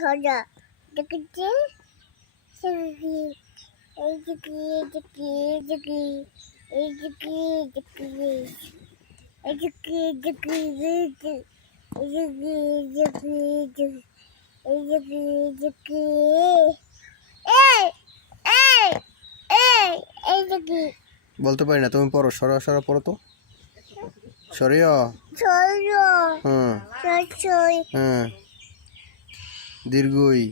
soda. The kitchen. বলতে পারি না, তুমি পড়ো, সরা সরা পড়ো তো। সরিয়া। হ্যাঁ হ্যাঁ। দীর্ঘই।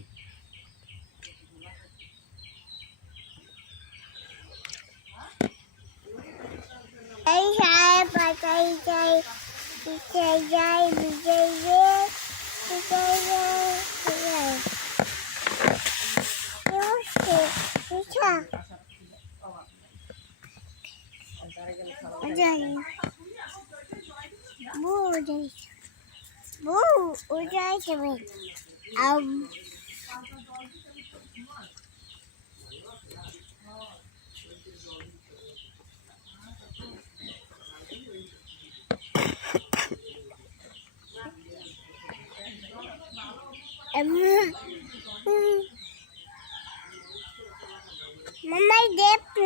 Mama dip.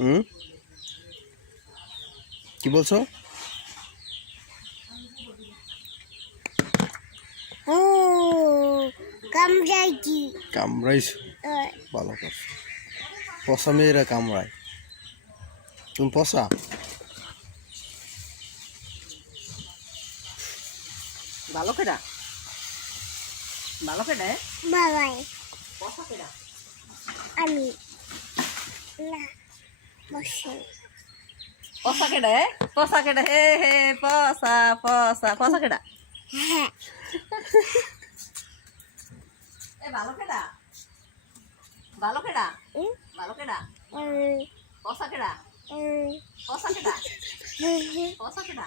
হুম, কি বলছো? Kamjaiki. কামড়াইছ? ভালো করছো। পচা মেয়েরা কামড়ায়, তুমি পচা। ভালো কেডা? ভালো কেডা? Bye. পচা কেডা? Ami. Na. Boshe. পচা কেডা? পচা কেডা? হে হে পচা পচা পচা কেডা? এ ভালো কেডা? ভালো কেডা? ভালো কেডা? পচা কেডা? পচা কেডা? পচা কেডা?